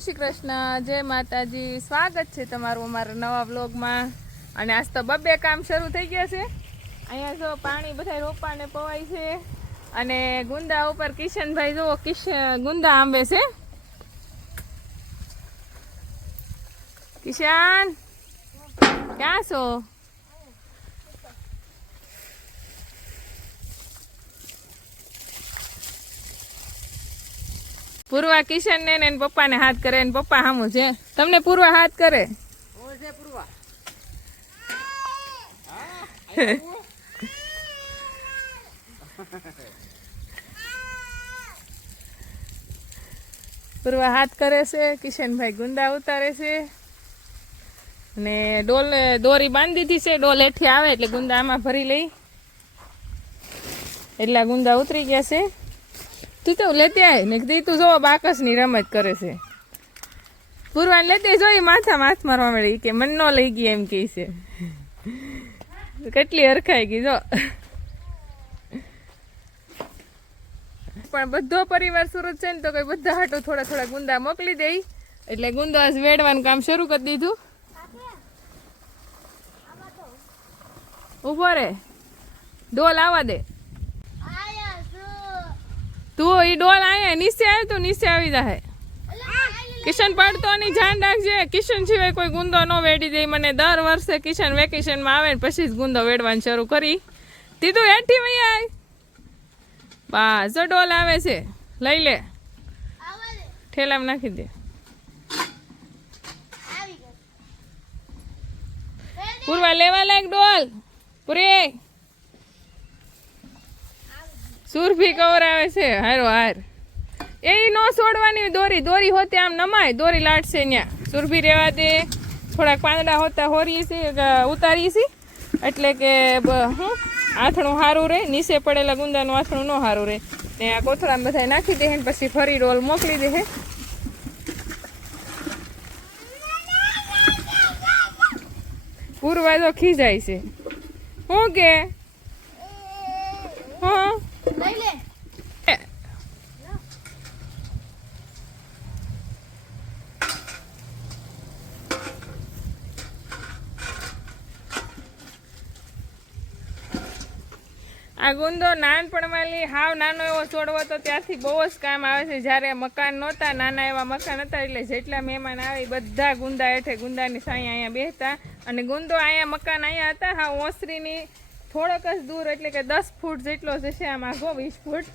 શ્રી કૃષ્ણ, જય માતાજી. સ્વાગત છે તમારું અમારા નવા વ્લોગમાં. અને આજ તો બબ્બે કામ શરૂ થઈ ગયા છે. અહીંયા જો પાણી બધા રોપાને પવાય છે. અને ગુંદા ઉપર કિશનભાઈ જુઓ કિશ, ગુંદા આંબે છે. કિશન, ક્યાં છો? પૂર્વા કિશન ને એને પપ્પા પપ્પાને હાથ કરે એને પપ્પા હામું છે. તમને પૂર્વા હાથ કરે? પૂર્વા હાથ કરે છે, કિશનભાઈ ગુંદા ઉતારે છે. અને ડોલ દોરી બાંધી દીધી છે, ડોલ હેઠી આવે એટલે ગુંદા આમાં ભરી લઈ. એટલા ગુંદા ઉતરી ગયા છે. તું તો લેતી આય ને કીધું તું જો બાકસની રમત કરે છે. પૂરવાન લેતી જોઈ માથા માથ મારવા મળી કે મન નો લઈ ગઈ એમ કે છે. કેટલી હરખાઈ ગઈ, જો. પણ બધો પરિવાર સુરત છે ને તો કઈ બધા હાટો થોડા થોડા ગુંદા મોકલી દે એટલે ગુંદા આજ વેડવાનું કામ શરૂ કરી દીધું. ઊભો રે. ડોલ આવવા દે. તું એ ડોલ આયા, નીચે આવે તું, નીચે આવી જાય કિશન પડતો ની ધ્યાન રાખજે. કિશન સિવાય કોઈ ગુંદો ન વેડી દે. મને દર વર્ષે કિશન વેકેશનમાં આવે ને પછી જ ગુંદો વેડવાનું શરૂ કરી. તીધું હેઠી વઈ આય. બસ જો ડોલ આવે છે, લઈ લે. ઠેલામાં નાખી દે. પૂરવા લેવા લાયક ડોલ. પૂરે. સુરભી કવરાવે છે. હારો હાર. એ ન છોડવાની દોરી દોરી હોતે આમ નમાય, દોરી લાટશે ત્યાં સુરભી રહેવા દે થોડાક પાંદડા હોતા હોરી છે ઉતારી છે. એટલે કે હું, આથણું સારું રહે નીચે પડેલા ગુંદાનું આથણું ન સારું રહે ને આ કોથળામાં બધા નાખી દે પછી ફરી ડોલ મોકલી દે પૂરવા તો ખીજાય છે. હું કે હા આ ગુંદો નાનપણમાં હાવ નાનો એવો છોડવો તો ત્યાંથી બહુ જ કામ આવે છે. જ્યારે મકાન નહોતા, નાના એવા મકાન હતા, એટલે જેટલા મહેમાન આવે બધા ગુંદા હેઠે ગુંદાની સાંઈ અહીંયા બેસતા અને ગુંદો અહીંયા મકાન અહીંયા હતા, હા, ઓસરીની થોડોક જ દૂર, એટલે કે દસ ફૂટ જેટલો જશે આમ આઘો વીસ ફૂટ.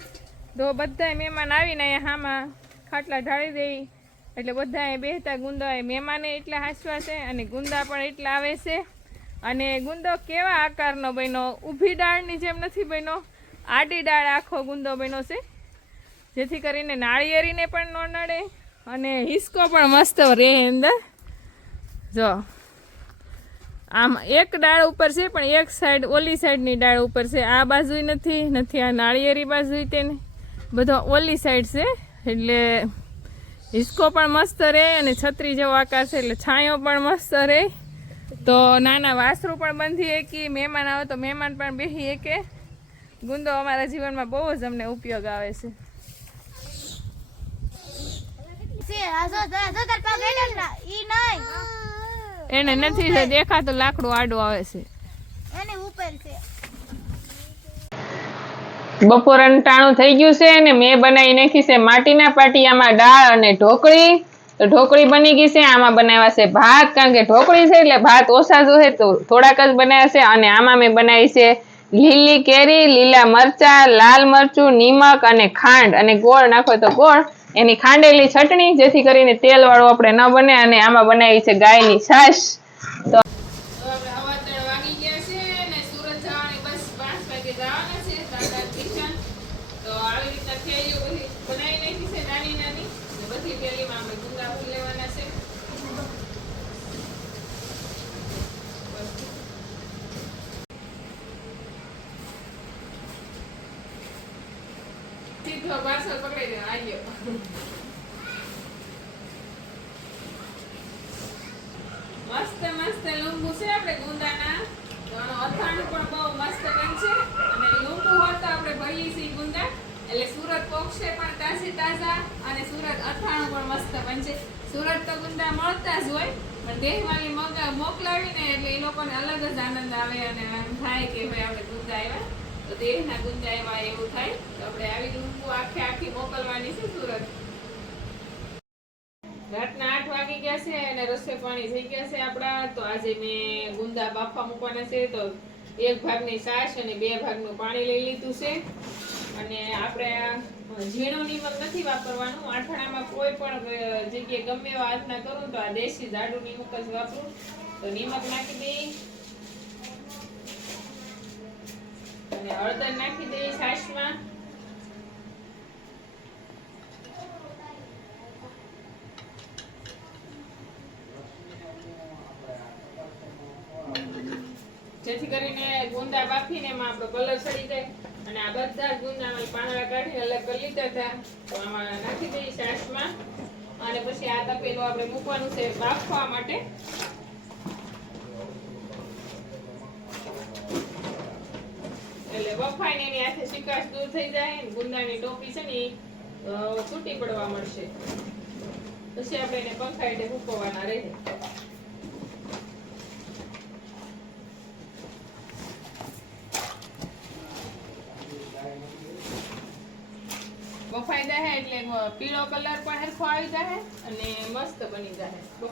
તો બધા મહેમાન આવીને અહીંયા હામાં ખાટલા ઢાળી દઈ એટલે બધા અહીંયા બેસતા ગુંદા મહેમાને એટલા હાંસવા છે અને ગુંદા પણ એટલા આવે છે. અને ગુંદો કેવા આકારનો બન્યો? ઊભી ડાળની જેમ નથી બન્યો. આડી ડાળ આખો ગુંદો બન્યો છે. જેથી કરીને નાળિયેરીને પણ ન નડે અને હિસકો પણ મસ્ત રહે અંદર. જો. આમ એક ડાળ ઉપર છે, પણ એક સાઈડ ઓલી સાઈડની ડાળ ઉપર છે. આ બાજુ નથી નથી આ નાળિયેરી બાજુ તેને. બધો ઓલી સાઈડ છે, એટલે હિસકો પણ મસ્ત રહે અને છત્રી જેવો આકાર છે, એટલે છાંયો પણ મસ્ત રહે. તો નાના વાસરું પણ બંધી કે મહેમાન આવે તો મહેમાન પણ બેસી કે ગુંદો અમારા જીવનમાં બહુ જ અમને ઉપયોગ આવે છે. એને નથી દેખાતું લાકડું આડું આવે છે. બપોર ટાણું થઈ ગયું છે અને મેં બનાવી નાખી છે માટીના પાટિયામાં દાળ અને ઢોકળી. તો ઢોકળી બની ગઈ છે, આમાં બનાવ્યા છે ભાત, કારણ કે ઢોકળી છે એટલે ભાત ઓછા જોઈએ તો થોડાક જ બનાવ્યા છે અને આમાં મેં બનાવી છે લીલી કેરી, લીલા મરચા, લાલ મરચું, નિમક અને ખાંડ અને ગોળ નાખો તો ગોળ. એની ખાંડેલી ચટણી, જેથી કરીને તેલ વાળું આપણે ન બને અને આમાં બનાવી છે ગાયની છાશ. તો છે છે બનાવી નાખી છે નાની નાની બધી થેલીમાં આપણે ગુંદા ભરી લેવાના છે. સીધો પકડી દે આવ્યો મસ્ત મસ્ત લીંબુ છે આપણે ગુંદાના તો આનું અથાણું પણ બહુ મસ્ત બનશે અને લીંબુ હોત તો આપણે ભરીએ છીએ ગુંદા પોક્ષે પણ તાજી તાજા અને સુરત અથાણું પણ મસ્ત બનશે. સુરત તો ગુંદા મળતા જ હોય, પણ દેહવાળી મગા મોકલાવીને એટલે એ લોકોને અલગ જ આનંદ આવે અને એમ થાય કે ભાઈ આપણે ગુંદા આવ્યા. તો દેહના ગુંદા આવ્યા એવું થાય, તો આપણે આવી રૂપુ આખે આખી મોકલવાની છે સુરત. રાતના આઠ વાગી ગયા છે અને રસોઈ પાણી થઈ ગયા છે આપણા. તો આજે મેં ગુંદા બાફવા મૂકવાના છે, તો એક ભાગની સાસ અને બે ભાગનું પાણી લઈ લીધું છે. અને આપણે ઝીણું નિમક નથી વાપરવાનું. આઠણામાં કોઈ પણ જગ્યાએ ગમે એવા હાથના કરું તો આ દેશી જાડું નિમક જ વાપરું. તો નિમક નાખી દઈ. અને હળદર નાખી દઈ છાશમાં. જેથી કરીને ગુંદા બાફીને એમાં આપણો કલર ચડી જાય. અને આ બધા ગુંદામાં પાંદડા કાઢીને અલગ કરી લીધા હતા. તો આમાં નાખી દઈએ છાશમાં. અને પછી આ તપેલું આપણે મૂકવાનું છે બાફવા માટે. એટલે બફાઈને એની હાથે શિકાશ દૂર થઈ જાય ગુંદાની ટોપી છે ને છૂટી પડવા મળશે. પછી આપણે એને પંખા હેઠે સૂકવવાના રહે. બફાઈ જાય એટલે પીળો કલર પણ હરખો આવી જાય અને મસ્ત બની જાય